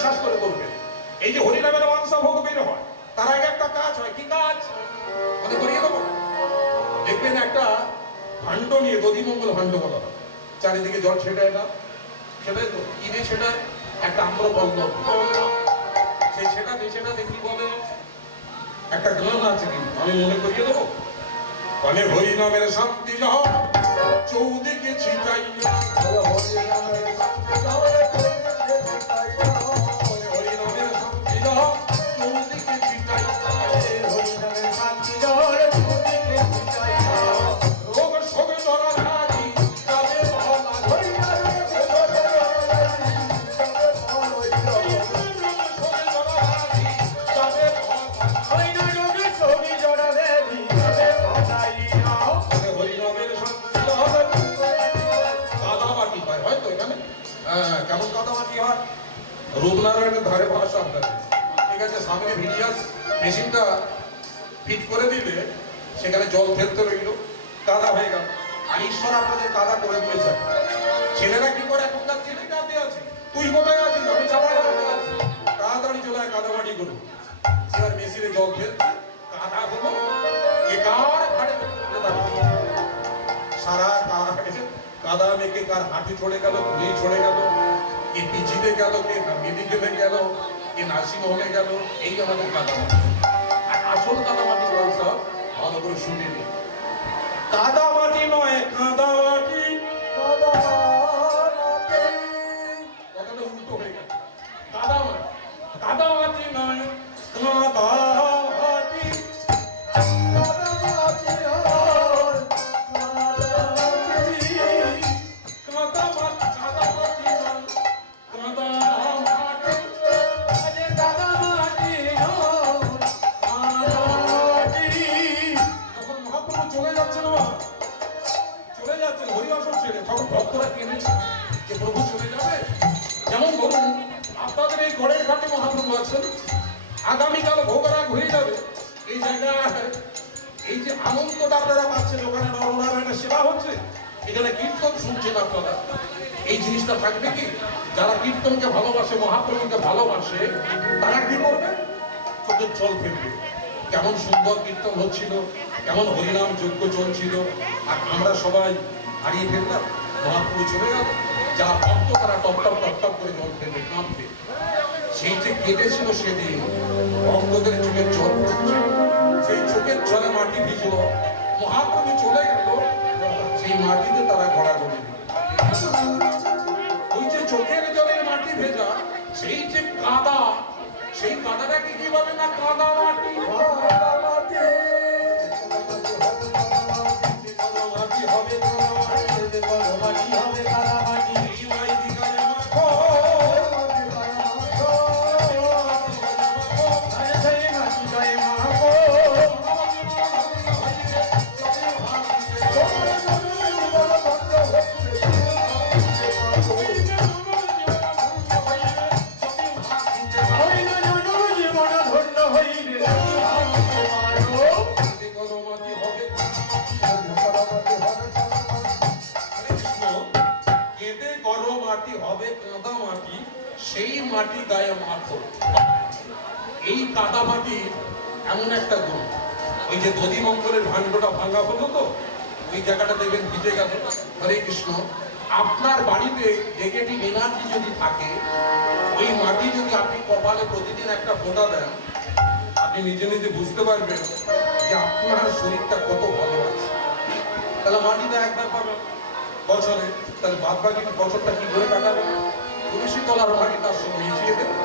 বিশ্বাস করে করবেন। এই যে হরিনামের মাংস ভোগ বের হয়, তার আগে একটা কাজ হয়। কি কাজ? মনে করিয়ে দেবো। দেখবেন একটা ভাণ্ড নিয়ে, দধিমঙ্গল ভাণ্ড বলা হয়, চারিদিকে জল ছেটায় না, সেটাই তো কিনে সেটা একটা আম্রপল্ল, সেই সেটাতে কি বলে একটা গান আছে, কিন্তু আমি মনে করিয়ে দেবো। বলে হরিনামের শান্তি যাও চৌদিকে ছিটাই, হরিনামের শান্তি যাও চৌদিকে ছিটাই, হরিনামের শান্তি যাও চৌদিকে ছিটাই, রোগ শোক জরা ধারি যাবে ভালা, হরিনামের কেমন কাদামাটি হয়? রূপনারায়ণের ধারে ভাষা আপনাদের ঠিক আছে, সামনে ভিডিয়াস মেশিনটা ফিট করে দিলে সেখানে জল ফেলতে রইল, কাদা হয়ে গেল। আর ঈশ্বর আপনাদের কাদা করে দিয়েছে। ছেলেরা কি করে? এখনকার ছেলে কাঁদে আছে, তুই কোথায় আছিস? আমি চাপাটা করতে আছি, তাড়াতাড়ি চলে আয় কাদামাটি করুন। এবার মেশিনে জল ফেলছে, কাদা হলো, একার ঘাড়ে সারা কাদা মেখে কার হাঁটু ছড়ে গেল, ভুঁড়ি ছড়ে গেল, কে পিচিতে গেল, কে মেডিকেলে গেল, কে নার্সিং হোমে গেল। এই আমাদের কাদামাটি। আর আসল কাদামাটি বলছ ভালো করে শুনে নি। কাদামাটি নয়, কাদামাটি। কথাটা উল্টো হয়ে গেল। কাদামাটি, কাদামাটি নয়, কাদামাটি। ভক্তরা কিনেছে যে প্রভু চলে যাবে। যেমন ধরুন আপনাদের এই গড়ের ঘাটে মহাপ্রভু আছেন, আগামীকাল ভোগরাগ হয়ে যাবে। এই জায়গায় এই যে আনন্দটা আপনারা পাচ্ছেন, ওখানে নরনারায়ণের সেবা হচ্ছে, এখানে কীর্তন শুনছেন আপনারা। এই জিনিসটা থাকবে কি? যারা কীর্তনকে ভালোবাসে, মহাপ্রভুকে ভালোবাসে, তারা কি করবে? চোখের জল ফেলবে। কেমন সুন্দর কীর্তন হচ্ছিল, কেমন হরিনাম যজ্ঞ চলছিল, আর আমরা সবাই হারিয়ে ফেললাম। মহাপ্রভু চলে গেল, যা ভক্ত তারা টপ টপ টপ টপ করে জল ফেলবে, কাঁদবে। সেই যে কেটেছিল সেদিন ভক্তদের চোখের জল পড়ছে, সেই চোখের জলে মাটি ভিজল। মহাপ্রভু চলে গেল, সেই মাটিতে তারা গড়াগড়ি দিল। ওই যে চোখের জলের মাটি ভেজা, সেই যে কাদা, সেই কাদাটাকে কি বলে না? কাদা মাটি। হবে কাদা মাটি, সেই মাটি গায়ে মাখো। এই কাদা মাটি এমন একটা গুণ, ওই যে দধিমঙ্গলের ভাণ্ডটা ভাঙা হলো তো, ওই জায়গাটা দেখবেন ভিজে গেল। হরে কৃষ্ণ। আপনার বাড়িতে নেগেটিভ এনার্জি যদি থাকে, ওই মাটি যদি আপনি কপালে প্রতিদিন একটা ফোঁটা দেন, আপনি নিজে নিজে বুঝতে পারবেন যে আপনার শরীরটা কত ভালো আছে। তাহলে মাটিটা একবার পাবেন বছরে, তাহলে বাদ বাকি বছরটা কি করে কাটাবেন? তুলসী তলার মাটি তার সঙ্গে মিশিয়ে দেবেন,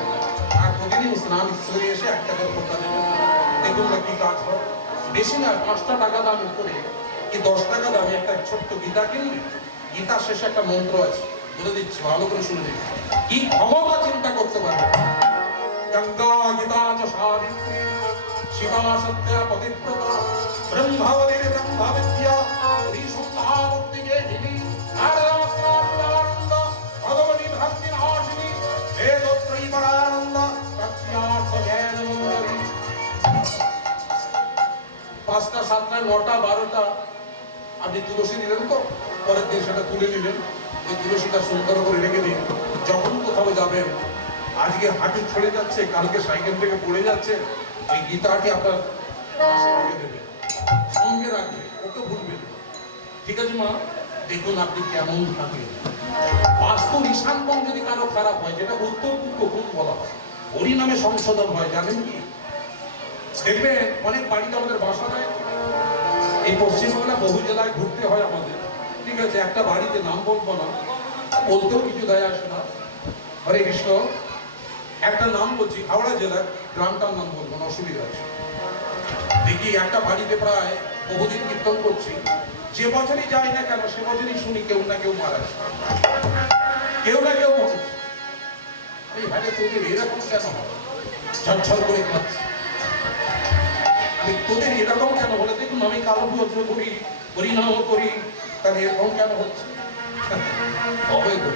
আর প্রতিদিন স্নান করে এসে একটা করে ফোঁটা দেবেন। দেখুন না কি কাজ হয়। বেশি না, 5 টাকা দাম করে কি 10 টাকা দামে একটা ছোট্ট গীতা কিনলে, গীতার শেষে একটা মন্ত্র আছে, বলে দিচ্ছি, ভালো করে শুনে দিন। কি ক্ষমতা চিন্তা করতে পারবে। গঙ্গা গীতা চ সাবিত্রী শিবা সত্যা পবিত্রতা ব্রহ্মাবলীর ব্রহ্মবিদ্যা ঋষুদ্ধাবুদ্ধিকে হিলি নারায়ণানন্দ ভগবতী ভক্তি নাশিনী বেদত্রয়ী পরানন্দ প্রত্যার্থ জ্ঞান মন্দির। 5টা 7টা 9টা 12টা আপনি তুলসী দিলেন তো, পরের দিন সেটা তুলে নিলেন, ওই তুলসীটা সুন্দর করে রেখে দিন। যখন কোথাও যাবেন আজকে হাঁটু ছড়ে যাচ্ছে, কালকে সাইকেল থেকে পড়ে যাচ্ছে, এই গীতাটি আপনার পাশে রেখে দেবে, সঙ্গে রাখবে, ওকে ভুলবেন না। ঠিক আছে মা? দেখুন আপনি কেমন থাকেন। বাস্তু ঈশান কোণ যদি কারো খারাপ হয়, যেটা উত্তর পূর্ব কোণ বলা হয়, হরিনামে সংশোধন হয়, জানেন কি? দেখবেন অনেক বাড়িতে আমাদের বাসা দেয়, এই পশ্চিমবাংলা বহু জেলায় ঘুরতে হয় আমাদের, ঠিক আছে? একটা বাড়িতে নাম বলবো না, বলতেও কিছু দেয় আসে না, হরে কৃষ্ণ, একটা নাম বলছি, হাওড়া জেলার গ্রামটার নাম বলবো না, অসুবিধা আছে। দেখি একটা বাড়িতে প্রায় বহুদিন কীর্তন করছি, যে বছরই যাই না কেন সে বছরই শুনি কেউ না কেউ মারা যায়, কেউ না কেউ মরে। এই ভাইরে তোদের এরকম কেন হয়? ঝরঝর করে খাচ্ছে, তোদের এরকম কেন বলে? দেখুন আমি কালো বজ্র করি, হরিনাম করি, তাহলে এরকম কেন হচ্ছে? হবে তো,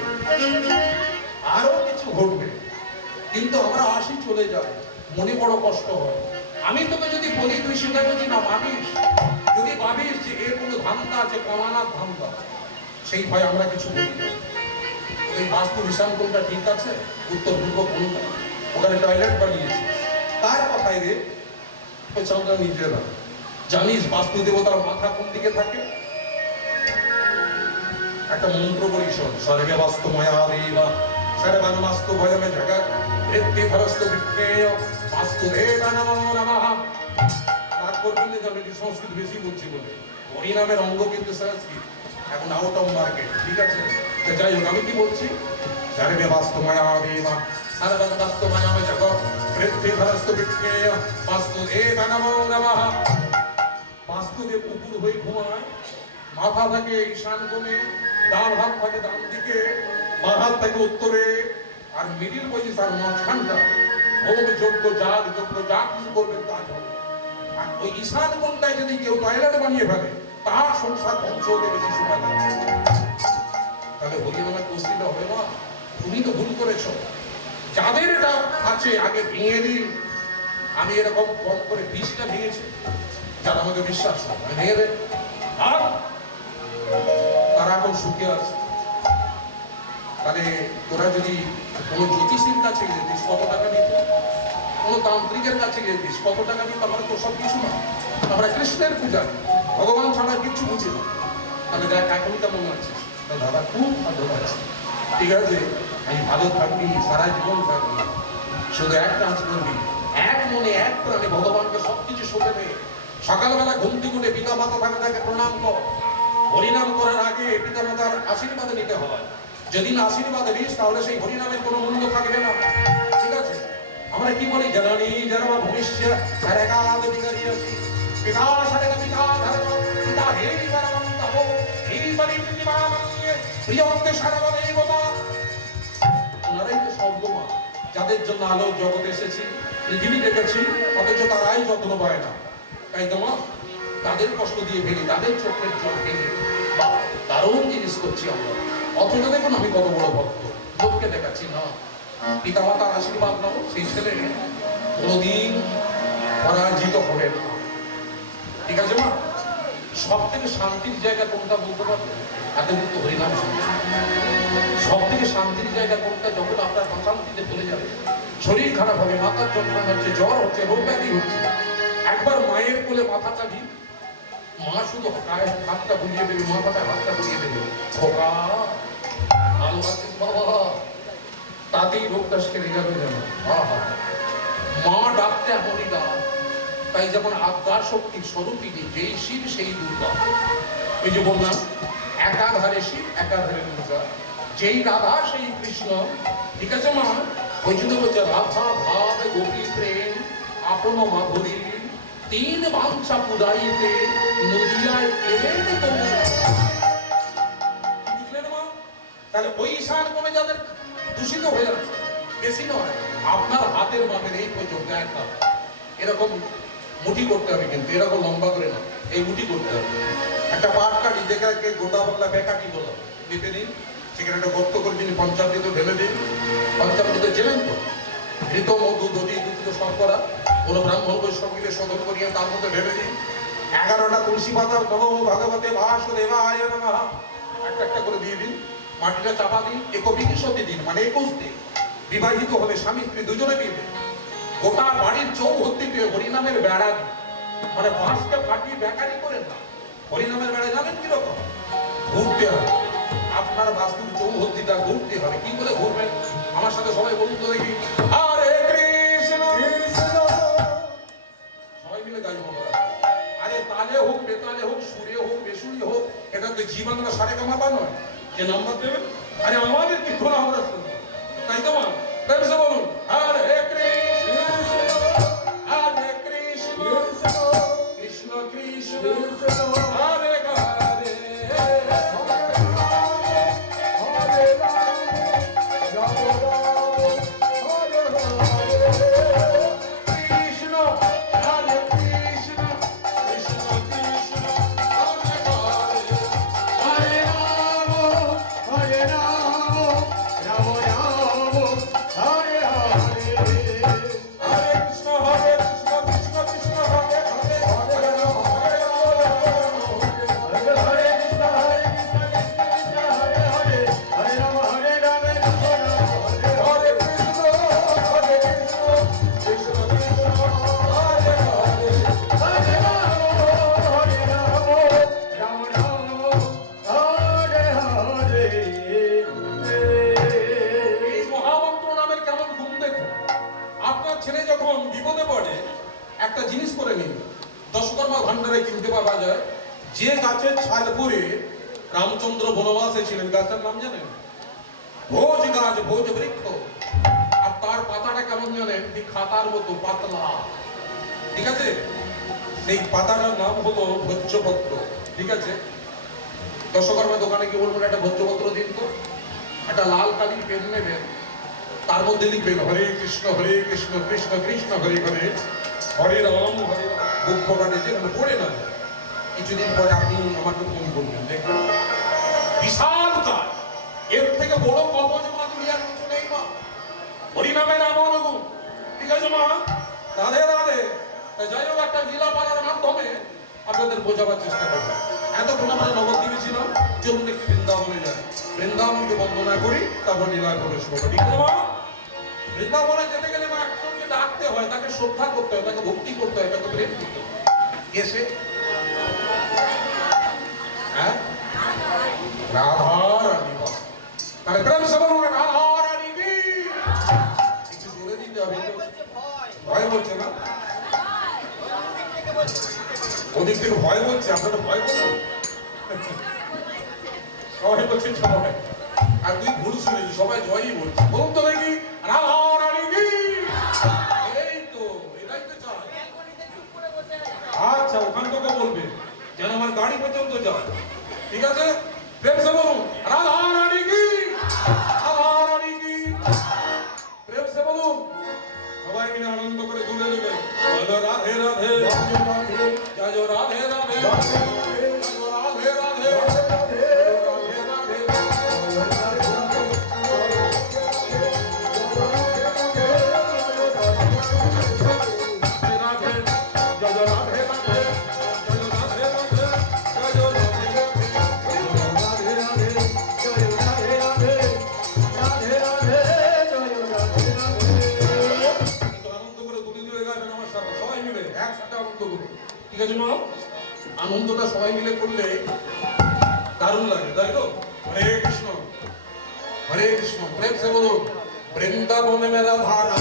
আরো কিছু ঘটবে, কিন্তু আমরা আসি চলে যাই, মনে বড় কষ্ট হয়। আমি তোকে যদি বলি, তুই সেটা যদি না মানিস, যদি ভাবিস যে এর কোনো ধান্দা আছে, কমানার ধান্দা, সেই ভয় আমরা কিছু বলি না। ওই বাস্তু ঈশান কোণটা ঠিক আছে, উত্তর পূর্ব কোণটা, ওখানে টয়লেট বানিয়েছে, তার কথাই রে পেছনটা নিজে না। জানিস বাস্তু দেবতার মাথা কোন দিকে থাকে? একটা মন্ত্র বলি শোন, স্বর্গে বাস্তু ময়া দেবা সর্বং বাস্তু ভয়মে জগৎ বৃত্তি ফলস্তু বিজ্ঞেয় বাস্তু দেবা নমো নমঃ। রাগ করবেন না, আমি সংস্কৃত বেশি বুঝছি বলে, হরিনামের অঙ্গ কিন্তু সংস্কৃত, এখন আউট অফ মার্কেট, ঠিক আছে? যাই হোক, আমি কি বলছি? সর্বে বাস্তু ময়া দেবা সর্বং বাস্তু ভয়মে জগৎ বৃত্তি ফলস্তু বিজ্ঞেয় বাস্তু দেবা নমো নমঃ। বাস্তুদেব উপর হয়ে ঘুমায়, মাথা থাকে ঈশান কোণে, ডান হাত থাকে ডান দিকে, বাঁ হাত থাকে উত্তরে, আর মিডিল পজিশন মাঝখানটা হোম যজ্ঞ যাগ যজ্ঞ যা কিছু করবেন তা হবে। আর ওই ঈশান কোণটায় যদি কেউ টয়লেট বানিয়ে ফেলে, তার সংসার ধ্বংস হতে বেশি সময় লাগে। তাহলে হরিনামের কোষ্ঠীটা হবে না? তুমি তো ভুল করেছ। যাদের এটা আছে আগে ভেঙে দিন। আমি এরকম কম করে 20টা ভেঙেছি, যারা আমাকে বিশ্বাস করে ভেঙে দেয়, আর তারা এখন সুখে আছে। তাহলে তোরা যদি কোনো জ্যোতিষীর কাছে যেতিস, কত টাকা নিত? কোনো তান্ত্রিকের কাছে গেছিস, কত টাকা নিত? আমরা তো সব কিছু না, আমরা কৃষ্ণের পূজা, ভগবান ছাড়া কিচ্ছু বুঝি না। তাহলে দেখ এখন কেমন আছিস? দাদা খুব ভালো আছে, ঠিক আছে, আমি ভালো থাকবি, সারা জীবন থাকবি, শুধু এক কাজ করবি, এক মনে এক প্রাণে ভগবানকে সবকিছু শোকে দে। সকালবেলা ঘুম থেকে উঠে পিতা মাতা থাকে তাকে প্রণাম কর। হরিনাম করার আগে পিতা মাতার আশীর্বাদ নিতে হয়। যদি না আশীর্বাদ নিস তাহলে সেই হরিনামের কোনো মূল্য থাকবে না, ঠিক আছে? আমরা কি বলি? জননী জন্ম ভবিষ্য সরেকাদ বিগরিয়সি পিতা সরেক পিতা ধর্ম পিতা হে পরমং তপো হে পরিপ্রতিমামন্যে প্রিয়ন্তে সর্বদেবতা। ওনারাই তো শব্দমা, যাদের জন্য আলো জগৎ এসেছি, পৃথিবী দেখেছি, অথচ তারাই যত্ন পায় না। তাই তোমার তাদের কষ্ট দিয়ে ফেলি, তাদের চোখের জল ফেলি, বা দারুণ জিনিস করছি আমরা। অথচ দেখুন আমি কত বড় ভক্ত, লোককে দেখাচ্ছি না। পিতা মাতার আশীর্বাদ নাও, সেই ছেলে কোনোদিন পরাজিত হবে না, ঠিক আছে মা? সব থেকে শান্তির জায়গা কোনটা বলতে পারবে? এত কিন্তু হরিনাম শুনছি। সব থেকে শান্তির জায়গা কোনটা? যখন আপনার অশান্তিতে চলে যাবে, শরীর খারাপ হবে, মাথার যন্ত্রণা হচ্ছে, জ্বর হচ্ছে, রোগ ব্যাধি হচ্ছে, একবার মায়ের কোলে মাথাটা দিন, মা শুধু গায়ে হাতটা বুলিয়ে দেবে, মাথাটা হাতটা বুলিয়ে দেবে, খোকা ভালো আছিস বাবা, তাতেই রোগটা সেরে যাবে। যেন মা ডাকতে এমনই ডাক। তাই যেমন আদ্যার শক্তির স্বরূপিনী, যেই শিব সেই দুর্গা। ওই যে বললাম, একাধারে শিব একাধারে দুর্গা, যেই রাধা সেই কৃষ্ণ, ঠিক আছে মা? ওই জন্য বলছে রাধা ভাব গোপী প্রেম আপন মাধুরী তিন বাঞ্ছা পুরাইতে নদিয়ায় এলেন তোমরা। বুঝলেন মা? তাহলে ওই ঈশান কোণে যাদের দূষিত হয়ে যাচ্ছে, বেশি নয়, আপনার হাতের মাপের এই পর্যন্ত একটা এরকম মুঠি করতে হবে, কিন্তু এরকম লম্বা করে না, এই মুঠি করতে হবে। একটা পাট কাটি, যেটাকে গোটা বাংলা বেকাটি বলো, মেপে দিন, সেখানে একটা গর্ত করে দিন, পঞ্চামৃত ঢেলে দিন। পঞ্চামৃত জেলেন তো, ঘৃত মধু দধি দুগ্ধ শর্করা কোন ব্রাহ্মণ বৈষ্ণব মিলে শোধন করিয়ে তার মধ্যে ঢেলে দিন। 11টা তুলসী পাতার নমো ভগবতে বাসুদেবায় নমঃ একটা একটা করে দিয়ে দিন। মাটিটা চাপা দিন, 21 দিন, মানে 21 দিন। বিবাহিত হলে স্বামী স্ত্রী দুজনে মিলে গোটা বাড়ির চৌহদ্দিতে হরিনামের বেড়া, মানে বাঁশকে ফাটিয়ে বেকারি করেন না, হরিনামের বেড়া জানেন কিরকম? ঘুরতে হবে। আপনার বাস্তুর চৌহদ্দিটা ঘুরতে হবে। কি করে ঘুরবেন? আমার সাথে সবাই বলুন তো দেখি, হরে কৃষ্ণ কৃষ্ণ। সবাই মিলে গাইব। আরে তালে হোক, বেতালে হোক, সুরে হোক, বেসুরি হোক, এটা তো জি বাংলা সারেগামাপা নয় যে নাম্বার দেবেন। আরে আমাদের কি তোলা আমরা শুনবো, তাই তো? ব্যবসা বলুন, হরে কৃষ্ণ হরে কৃষ্ণ কৃষ্ণ কৃষ্ণ হরে হরে যে গাছের ছাল করে রামচন্দ্র বনবাসে ছিলেন, গাছের নাম জানেন? ভোজ গাছ, ভোজ বৃক্ষ। আর তার পাতাটা কেমন জানেন? খাতার মতো পাতলা, ঠিক আছে? সেই পাতাটার নাম হলো ভোজ্যপত্র, ঠিক আছে? দশকর্মা দোকানে কি বলবেন, একটা ভোজ্যপত্র দিন তো। একটা লাল কালির পেন নেবেন, তার মধ্যে লিখবেন হরে কৃষ্ণ কৃষ্ণ কৃষ্ণ হরে হরে, হরে রাম হরে রাম। দুঃখ কাটে যেখানে পড়ে না, কিছুদিন পরে আপনি আমাকে ফোন করবেন, দেখবেন বিশাল কাজ। এর থেকে বড় কবজ মা দুনিয়ার কিছু নেই মা। হরিনামে নাম অনুগুণ, ঠিক আছে মা? রাধে রাধে। যাই হোক, একটা লীলা পালার মাধ্যমে আপনাদের বোঝাবার চেষ্টা করবেন। এতক্ষণ আমরা নবদ্বীপে ছিলাম, চলুন একটু বৃন্দাবনে যাই। বৃন্দাবনকে বন্দনা করি, তারপর লীলায় প্রবেশ করবো, ঠিক আছে মা? বৃন্দাবনে যেতে গেলে মা একজনকে ডাকতে হয়, তাকে শ্রদ্ধা করতে হয়, তাকে ভক্তি করতে হয়, তাকে প্রেম করতে হয়। এসে রাধা রানী, তাহলে প্রেম সে বলুন রাধা রানী কি? কিছু বলে দিতে হবে। ভয় বলছে না? ওদিক থেকে ভয় বলছে, আপনারা ভয় বলুন। সবাই বলছেন সবাই, আর তুই ভুল শুনেছি, সবাই জয়ই বলছে। বলুন তো দেখি, রাধা রানী কি? এই তো, এটাই তো চাই। আচ্ছা, ওখান থেকে বলবে যেন আমার গাড়ি পর্যন্ত যায়, ঠিক আছে? প্রেম সে বলুন রাধা রানী কি? রাধা রানী কি? প্রেম সে বলুন। সবাই মিলে আনন্দ করে তুলে দেবে, বলো রাধে রাধে, জয় জয় রাধে রাধে, রাধে রাধে, আনন্দটা সবাই মিলে করলে দারুণ লাগে, তাই তো? হরে কৃষ্ণ হরে কৃষ্ণ। প্রেম সে বলুন বৃন্দাবনে মেরা ধারা,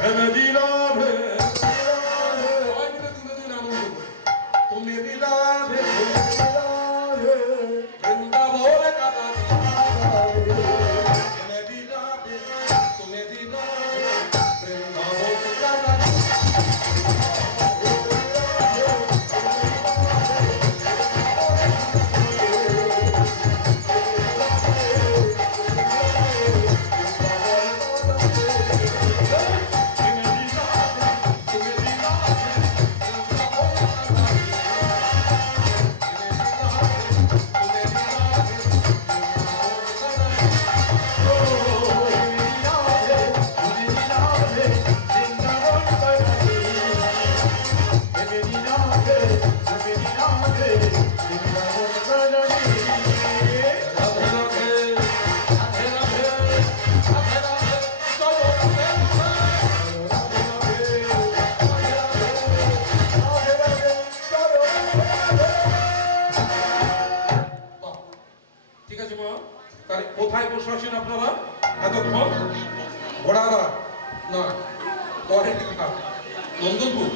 ভেবে দিলাম সবাই মিলে তুলে দিন আনন্দ করে তুমি দিলাম বৃন্দাবন কাদা ভেবে দিলাম তুমি দিলাম বৃন্দাবন কাদা কোথায় বসে আছেন আপনারা এতক্ষণ ঘোড়ারা না পরের ঘাট নন্দনপুর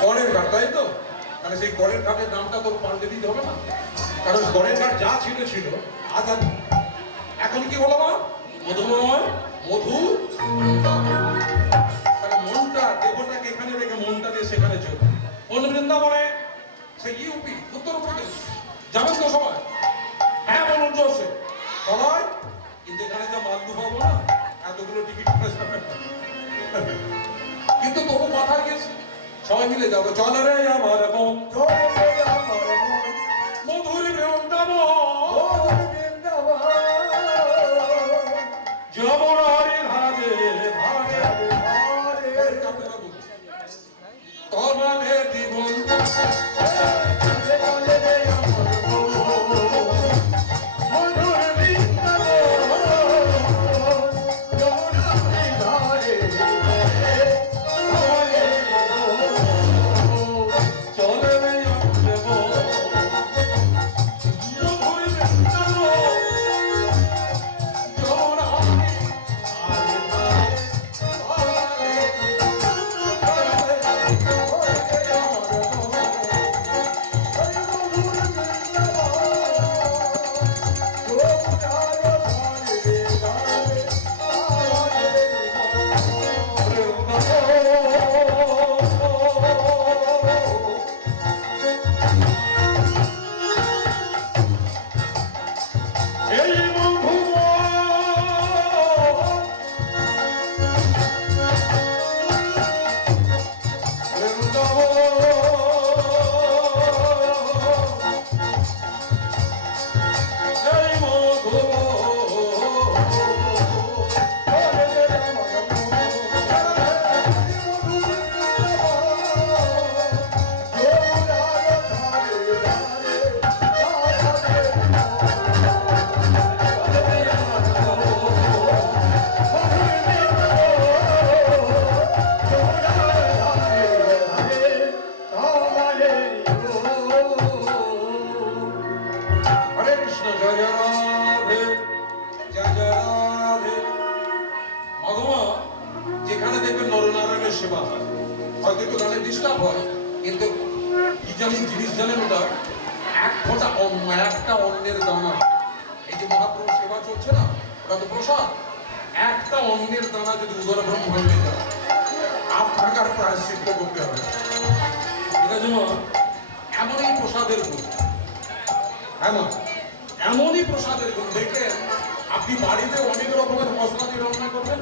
গড়ের ঘাট তাই তো তাহলে সেই গড়ের ঘাটের নামটা তোর পাল্টে দিতে হবে না কারণ গড়ের ঘাট যা ছিল ছিল আজ আর এখন কি হলো মা মধুময় মধু তাহলে মনটা দেবতাকে এখানে রেখে মনটা দিয়ে সেখানে চলে কোন বৃন্দাবনে সে ইউপি উত্তরপ্রদেশ যাবেন তো সবাই হ্যাঁ বলুন জোরসে সবাই কিন্তু এখানে যা মালদু পাবো না এতগুলো টিকিট কিন্তু তবু মাথা গেছে সবাই মিলে যাবো চলে রে আমার মন মধুর যমুনারি ধারে তোমারে জীবন যেখানে দেখবেন নরনারায়ণের সেবা হয় হয়তো একটু গানে ডিস্টার্ব হয় কিন্তু কি জানি জিনিস জানেন ওটা এক ফোঁটা অন্ন একটা অন্যের দানা এই যে মহাপ্রভু সেবা চলছে না ওটা তো প্রসাদ একটা অন্যের দানা যদি উদর ব্রহ্ম হয়ে যায় আপনার প্রায়শ্চিত্ত করতে হবে ঠিক আছে মা এমনই প্রসাদের গুণ হ্যাঁ মা এমনই প্রসাদের গুণ দেখেন আপনি বাড়িতে অনেক রকমের মশলা দিয়ে রান্না করবেন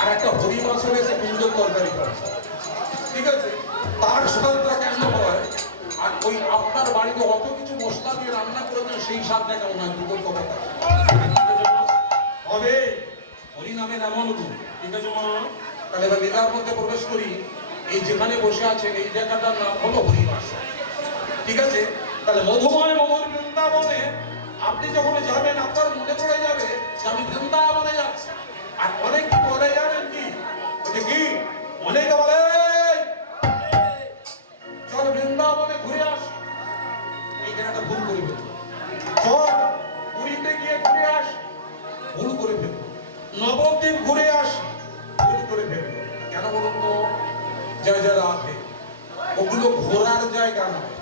আর একটা হরি মাছের এসে কুন্দর তরকারি করে ঠিক আছে তার স্বাদটা কেমন হয় আর ওই আপনার বাড়িতে অত কিছু মশলা দিয়ে রান্না করেছেন সেই স্বাদটা কেমন হয় দুটোর কথা হবে হরি নামে এমন গুণ ঠিক আছে মা তাহলে এবার লীলার মধ্যে প্রবেশ করি এই যেখানে বসে আছেন এই জায়গাটার নাম হলো হরিবাস ঠিক আছে তাহলে মধুময় মধুর বৃন্দাবনে আপনি যখন যাবেন আপনার মনে পড়ে যাবে যে আমি বৃন্দাবনে যাচ্ছি আর অনেক কি বলে যাবেন কি কি অনেকে বলে চল বৃন্দাবনে ঘুরে আস এই জায়গাটা ভুল করে ফেলবো চল পুরীতে গিয়ে ঘুরে আস ভুল করে ফেলবো নবদ্বীপ ঘুরে আস করে ফেললো। কেন বলুন তো? জয় জয় রাধে, ওগুলো ঘোরার জায়গা নয়।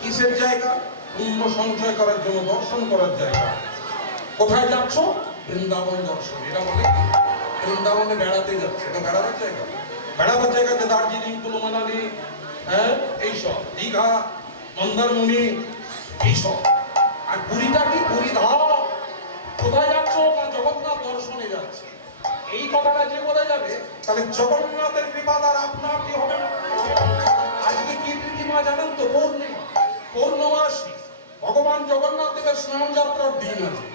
কিসের জায়গা? পুণ্য সঞ্চয় করার জন্য, দর্শন করার জায়গা। কোথায় যাচ্ছ? বৃন্দাবন দর্শন। এটা বলে বৃন্দাবনে বেড়াতে যাচ্ছে। এটা বেড়াবার জায়গা? বেড়াবার জায়গাতে দার্জিলিং, কুলু মানালি, হ্যাঁ এইসব, দীঘা, মন্দারমণি, এইসব। আর পুরীটা কি? পুরী ধাম। কোথায় যাচ্ছ? না জগন্নাথ দর্শনে যাচ্ছে। এই কথাটা যে বলে যাবে, তাহলে জগন্নাথের কৃপা দ্বারা আপনার কি হবে? আজকে কি প্রীতিমা জানেন তো? পূর্ণমাসী ভগবান জগন্নাথ দেবের স্নান যাত্রার দিন আছে,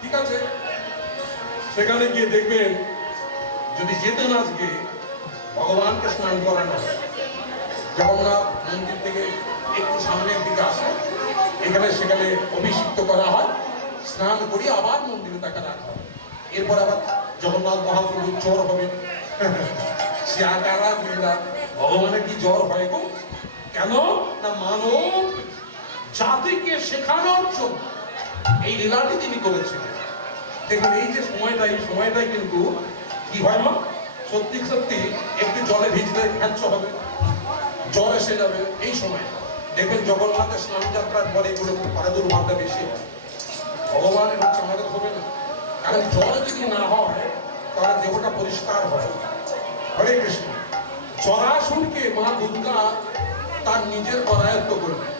ঠিক আছে? সেখানে গিয়ে দেখবেন, যদি যেতেন আজকে ভগবানকে স্নান করানো হয়, জগন্নাথ মন্দির থেকে একটু সামনের দিকে আসে, এখানে সেখানে অভিষিক্ত করা হয়, স্নান করি আবার মন্দিরে তাকে রাখা হয়। এরপর আবার জগন্নাথ মহাপ্রভু জ্বর হবে। সে আকারা লীলা, ভগবানের কি জ্বর হয় গো? কেন না মানব জাতিকে শেখানোর জন্য এই লীলাটি তিনি করেছিলেন। দেখুন এই যে সময়টা, এই সময়টাই কিন্তু কি হয় মা, সত্যি সত্যি একটু জলে ভিজলে খ্যাচ্ছ হবে, জ্বর এসে যাবে। এই সময় দেখবেন জগন্নাথের স্নান যাত্রার পরে এগুলো প্রাদুর্ভাবটা বেশি হয়। ভগবানের হচ্ছে, আমাদের হবে না। কারণ জ্বর যদি না হয় তাহলে দেহটা পরিষ্কার হয়। হরে কৃষ্ণ। জরাসুরকে মা দুর্গা তার নিজের করায়ত্ত করবেন।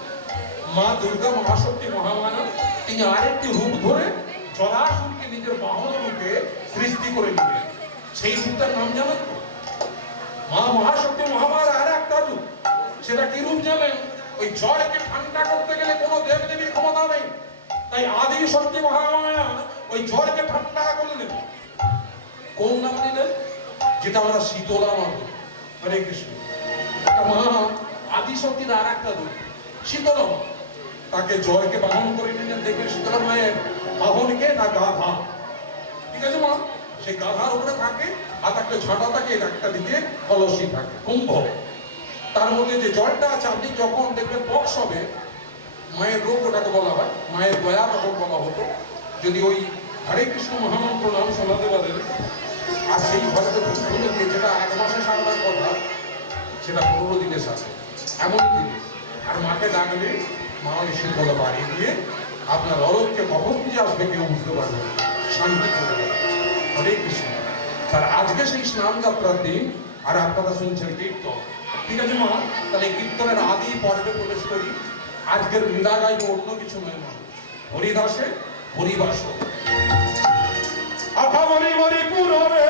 মা দুর্গা মহাশক্তি মহামায়া, তিনি আরেকটি রূপ ধরে জরাসুরকে নিজের বাহন রূপে সৃষ্টি করে নেবেন। সেই রূপটার নাম জানেন তো? মা মহাশক্তি মহামায়ার আর একটা রূপ। সেটা কি রূপ জানেন? ওই জলকে ঠান্ডা করতে গেলে কোনো দেবদেবীর ক্ষমতা নেই, তাই আদি শক্তি মহামায়া ওই জলকে ঠান্ডা করলেন। কোন নাম দিলেন? যেটা আমরা শীতলা মা বলি। হরে কৃষ্ণ। মা আদি শক্তির আর একটা রূপ শীতলা মা। তাকে জলকে বাহন করে নিলেন। দেখবেন শীতলা মায়ের বাহনকে না গাধা, ঠিক আছে মা? সেই গাধার উপরে থাকে, আর একটা ঝাঁটা থাকে, একটা দিকে কলসি থাকে, কুম্ভ। তার মধ্যে যে জলটা আছে, আপনি যখন দেখবেন পক্স হবে, মায়ের রোগ ওটাকে বলা হয়, মায়ের দয়া তখন বলা হতো। যদি ওই হরে কৃষ্ণ মহামন্ত্র নাম শোনাতে পারেন, আর সেই ঘরেতে ধুলো দিয়ে, যেটা 1 মাসে সারবার কথা, সেটা 15 দিনে সারে, এমন জিনিস। আর মাকে ডাকলে মা ওই শীতল বাড়ি দিয়ে আপনার অরোগকে কখন দিয়ে আসবে কেউ বুঝতে পারবে, শান্তি করে দেবে। হরে কৃষ্ণ। তার আজকে সেই স্নান যাত্রার দিন, আর আপনারা শুনছেন কীর্তন, ঠিক আছে মা? তাহলে কীর্তনের আদি পর্বে প্রবেশ করি। আজকের লীলা গাইব অন্য কিছু নয় মা, হরিদাসে হরিবাস। আফা মরি মরি পুরবে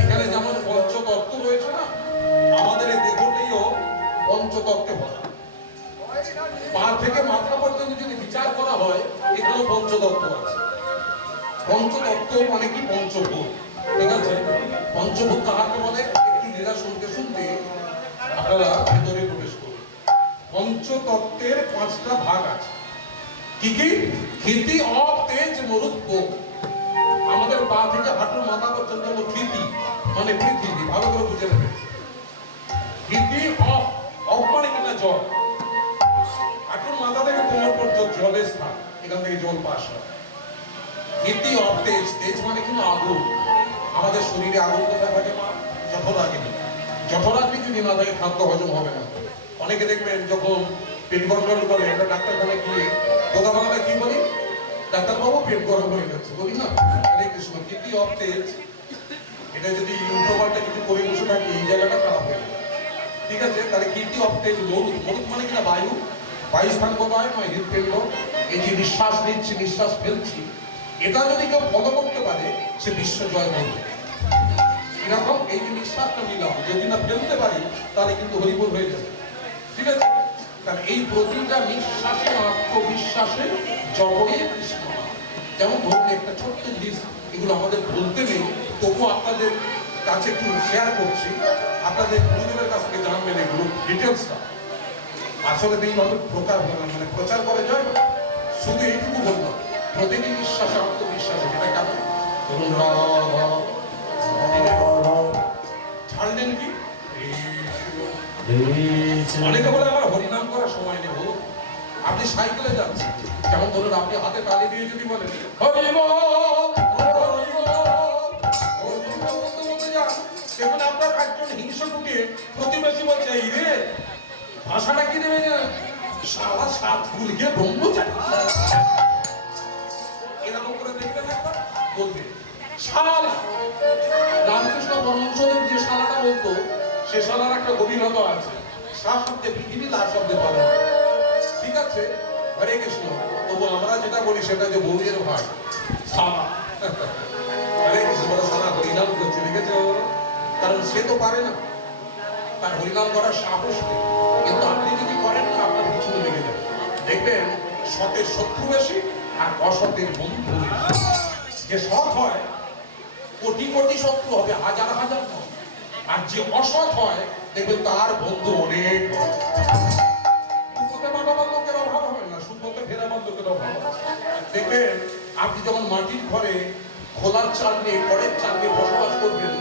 এখানে যেমন পঞ্চতত্ত্ব রয়েছে না, আমাদের এই দেহটিও পঞ্চতত্ত্বে ভরা। পা থেকে মাথা পর্যন্ত যদি বিচার করা হয়, এখানে পঞ্চতত্ত্ব আছে। পঞ্চতত্ত্ব মানে কি? পঞ্চভূত। ঠিক আছে, পঞ্চভূত কাহাকে বলে? একটু লীলা শুনতে শুনতে আপনারা ভেতরে প্রবেশ করুন। পঞ্চতত্ত্বের 5টা ভাগ আছে। কি কি? ক্ষিতি, অপ, তেজ, মরুত, পোক। আমাদের পা থেকে হাঁটুর মাথা পর্যন্ত হলো ক্ষিতি, মানে পৃথিবী। ভালো করে বুঝে নেবেন। ক্ষিতি, অপ, অপ মানে কিনা জল। হাঁটুর মাথা থেকে কোমর পর্যন্ত জলের স্থান, এখান থেকে জল পাস হয়। ক্ষিতি, অপ, তেজ। তেজ মানে কিনা আগুন। আমাদের শরীরে আগুন কোথায় থাকে? মা জঠরাগ্নি। জঠরাগ্নি যদি না থাকে খাদ্য হজম হবে না। অনেকে দেখবেন যখন পেট গন্ডগোল করে, আমরা ডাক্তারখানায় গিয়ে কথা বাংলায় কি বলি? ডাক্তারবাবু পেট গরম হয়ে যাচ্ছে, বলি না? হরে কৃষ্ণ। ক্ষিতি, অপ, তেজ, এটা যদি উল্টো পাল্টা কিছু করে বসে থাকি, এই জায়গাটা খারাপ হয়ে যাবে। ঠিক আছে, তাহলে ক্ষিতি, অপ, তেজ, মরুত। মরুত মানে কিনা বায়ু। বায়ু স্থান কোথায়? নয় হৃদপিণ্ড। এই যে নিঃশ্বাস নিচ্ছি, নিঃশ্বাস ফেলছি, এটা যদি কেউ ফলো করতে পারে, সে বিশ্ব জয় করবে। এরকম এই যে নিঃশ্বাসটা নিলাম, যদি না ফেলতে পারি, তাহলে কিন্তু হরিবোল হয়ে যাবে। ঠিক আছে, কারণ এই প্রতিটা নিঃশ্বাসে, আত্মবিশ্বাসে জগতে কৃষ্ণ। যেমন ধরুন একটা ছোট্ট জিনিস, এগুলো আমাদের বলতে নেই, তবু আপনাদের কাছে একটু শেয়ার করছি। আপনাদের গুরুদেবের কাছ থেকে জানবেন এগুলো ডিটেলসটা। আসলে এইভাবে মানে প্রচার করে যায় না। শুধু এইটুকু বললাম, প্রতিটি নিঃশ্বাসে আত্মবিশ্বাসে। এটা কেন? ধরুন ছাড়লেন কি? অনেকে বলে আমার হরিনাম করার সময় নেব। আপনি সাইকেলে যাচ্ছেন, যেমন ধরুন আপনি হাতে তালি দিয়ে যদি বলেন দেখুন আপনার একজন হিংস্র কুটিয়ে প্রতিবেশী বলছে, এই রে ভাষাটা কি দেবে না, সারা সাত গুলিকে ব্রহ্ম চাই। এরকম করে দেখবেন একবার, বলবে শালা। রামকৃষ্ণ পরমহংসদেব যে শালাটা বলতো, সে শালার একটা গভীরতা আছে। সা শব্দে পৃথিবী, লা শব্দে পালন। ঠিক আছে, হরে কৃষ্ণ। তবু আমরা যেটা বলি সেটা যে বৌয়ের ভাই শালা। হরে কৃষ্ণ, শালা হরিনাম করছে, দেখেছো? কারণ সে তো পারে না, তার হরিনাম করার সাহস নেই। কিন্তু আপনি যদি করেন না, আপনার পিছনে লেগে যাবে। দেখবেন সতের শত্রু বেশি আর অসতের বন্ধু বেশি। যে সৎ হয়, কোটি কোটি শত্রু হবে, হাজার হাজার নয়। আর যে অসৎ হয়, দেখবেন তার বন্ধু অনেক। লোকের অভাব হবে না, সুপথে ফেরাবার লোকের অভাব। দেখবেন আপনি যখন মাটির ঘরে খোলার চাল নিয়ে, ঘরের চাল নিয়ে বসবাস করবেন,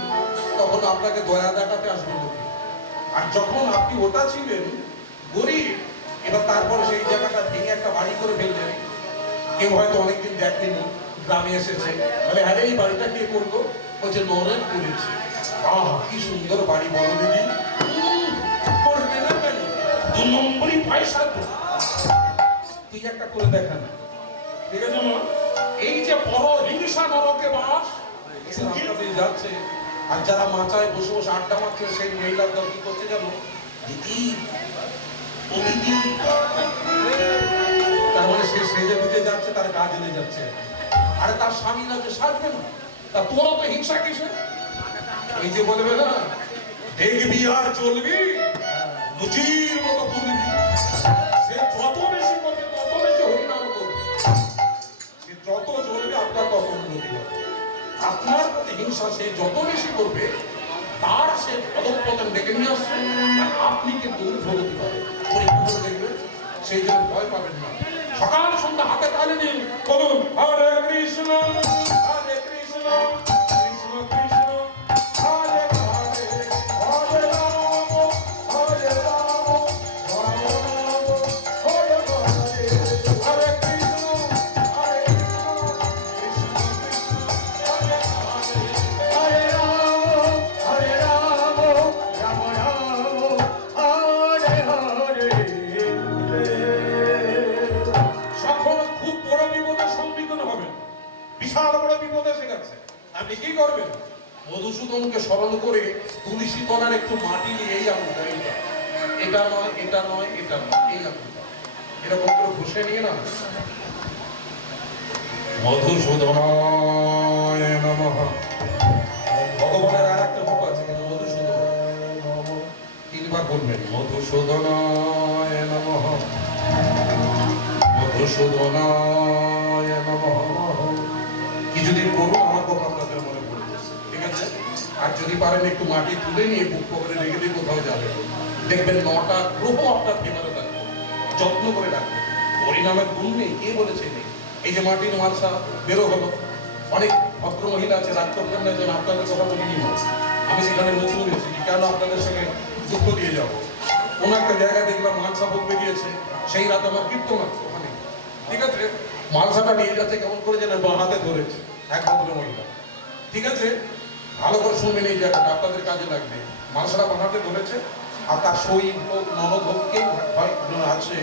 তখন আপনাকে দয়া দেখাতে আসবে লোকে। আর যখন আপনি ওটা ছিলেন গরিব, এবার তারপরে সেই জায়গাটা ভেঙে একটা বাড়ি করে ফেললেন, কেউ হয়তো অনেকদিন দেখেনি, গ্রামে এসেছে, বলে আরে এই বাড়িটা কে করলো? বলছে নরেন করেছে। আহ কি সুন্দর বাড়ি বলো দিদি। করবে না কেন? 2 নম্বরই পয়সা তো। তুই একটা করে দেখা না, ঠিক আছে মা? এই যে বড় হিংসা নরকে বাস যাচ্ছে, আর যারা মাচায় বসে বসে আড্ডা মারছে সেই মহিলার দল কি করতে যাবো? দিদি ও দিদি, তার মানে সে সেজে বুঝে যাচ্ছে, তার কাজ এনে যাচ্ছে। আরে তার স্বামী না যে সাজবে না, তা তোরা তো হিংসা কিসে? এই যে বলবে না দেখবি আর চলবি, লুচির মতো করবি। সে যত বেশি করবে তত বেশি হরিনাম করবে, সে যত চলবে আপনার তত উন্নতি হবে। আপনার প্রতি হিংসা সে যত বেশি করবে তার সে পদপতন ডেকে নিয়ে আসছে, আর আপনি কিন্তু ঊর্ধ্বগতি পাবেন। পরীক্ষা করে দেখবেন, সেই জন্য ভয় পাবেন না। সকাল সন্ধ্যা হাতে তালে নিন, বলুন হরে কৃষ্ণ হরে কৃষ্ণ কৃষ্ণ কৃষ্ণ হরে হরে, হরে রাম হরে রাম রাম রাম হরে হরে, হরে কৃষ্ণ হরে কৃষ্ণ কৃষ্ণ হরে হরে, হরে রাম হরে রাম রাম রাম হরে হরে। সখন খুব বড় বিপদের সম্মুখীন হবেন, বিশাল বড় বিপদে এসে গেছে। আপনি কি করবেন? মধুসূদনকে স্মরণ করে তুলসী তলার একটু মাটি নিয়ে এই আঙুলটা, এটা নয় এটা নয় এটা নয়, এই আঙুলটা এরকম করে ঘষে নিয়ে না, মধুসূদনায় নমঃ। ভগবানের আর একটা রূপ আছে মধুসূদন, 3 বার বলবেন মধুসূদনায় নমঃ, মধুসূদনায় নমঃ। কিছুদিন করুন, আমার কথা আপনাদের মনে পড়বে, ঠিক আছে? আর যদি পারেন একটু মাটি তুলে নিয়ে বুক পকেটে রেখে দিয়ে কোথাও যাবে, দেখবেন 9টা গ্রহ আপনার ফেভারে থাকবে, যত্ন করে রাখবেন। হরিনামের গুণ নেই, কে বলেছে নেই? এই যে মাটির মালসা বেরো হলো, অনেক ভদ্র মহিলা আছে, রাগ করবেন না যেন আপনাদের কথা বলিনি না। আমি সেখানে নতুন এসেছি, কেন আপনাদের সঙ্গে দুঃখ দিয়ে যাবো? কোন একটা জায়গায় দেখলাম মালসা ভোগ বেরিয়েছে, সেই রাত আমার কীর্তন আছে ওখানে, ঠিক আছে? মালসাটা নিয়ে যাচ্ছে কেমন করে যেন বাঁ হাতে ধরেছে এক ভদ্র মহিলা, ঠিক আছে? ভালো করে শুনবেন এই জায়গাটা, আপনাদের কাজে লাগবে। মালসাটা বাঁ হাতে ধরেছে, আর তার সই হোক ননদ হোক কে হয় আছে,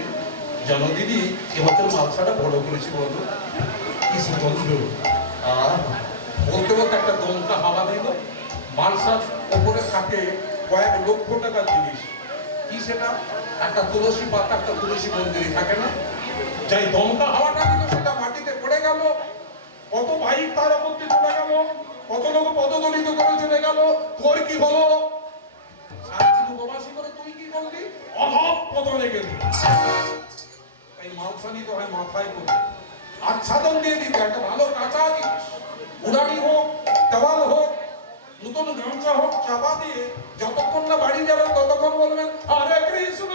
জানো দিদি এবছর মালসাটা বড় করেছি, বলো কি সুতন্ত্র। বলতে বলতে একটা দমকা হাওয়া দিল, মালসার ওপরে থাকে কয়েক লক্ষ টাকার জিনিস। কি সেটা? একটা তুলসী পাতা, একটা তুলসী মন্দিরে থাকে না, যাই দমকা হাওয়াটা দিল সেটা মাটিতে পড়ে গেল, কত ভাই তার মধ্যে চলে গেল, কত লোক পদদলিত করে চলে গেল। তোর কি হলো? উপবাসী করে তুই কি করলি? অভাব পদলে গেলি। এই মালসা নিতে হয় মাথায় করে, আচ্ছাদন দিয়ে দিতে, একটা ভালো কাঁচা জিনিস, উড়ানি হোক দেওয়াল হোক নতুন গামছা হোক চাপা দিয়ে যতক্ষণ না বাড়ি যাবেন ততক্ষণ বলবেন হরে কৃষ্ণ